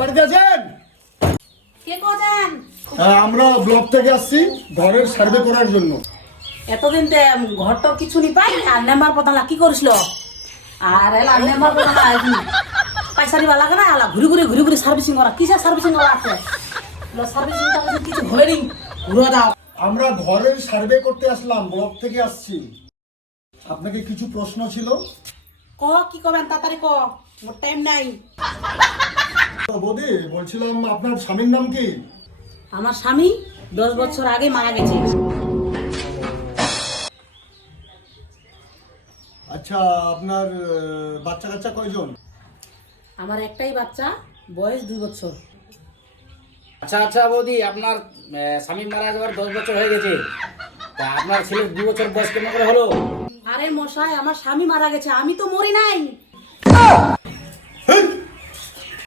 বাড়িতে আছেন? কে করেন? আমরা ব্লক থেকে আসছি ঘরের সার্ভে করার জন্য। এতদিন ঘরটা কিছু নি পাই আর নেম্বার পতালা কি করিসলো? আর এলা নেম্বার পতালা পয়সা দিবা লাগে না, এলা ঘুরি ঘুরি সার্ভিসিং করা। কিসের সার্ভিসিং করা আছে? সার্ভিসিং কিছু হয়নি, ঘুরে দাও। আমরা ঘরের সার্ভে করতে আসলাম, ব্লক থেকে আসছি। আপনাকে কিছু প্রশ্ন ছিল। ক কি করবেন তাড়াতাড়ি ক, মোর টাইম নাই। বৌদি বলছিলাম আপনার স্বামীর নাম কি? আমার স্বামী 10 বছর আগে মারা গেছে। আচ্ছা, আপনার বাচ্চা কাচ্চা কয়জন? আমার একটাই বাচ্চা, বয়স 2 বছর। আচ্ছা বৌদি, আপনার স্বামী মারা যাওয়ার 10 বছর হয়ে গেছে, তা আপনার ছেলের 2 বছর বয়স কেমন করে হলো? আরে মশাই, আমার স্বামী মারা গেছে, আমি তো মরি নাই।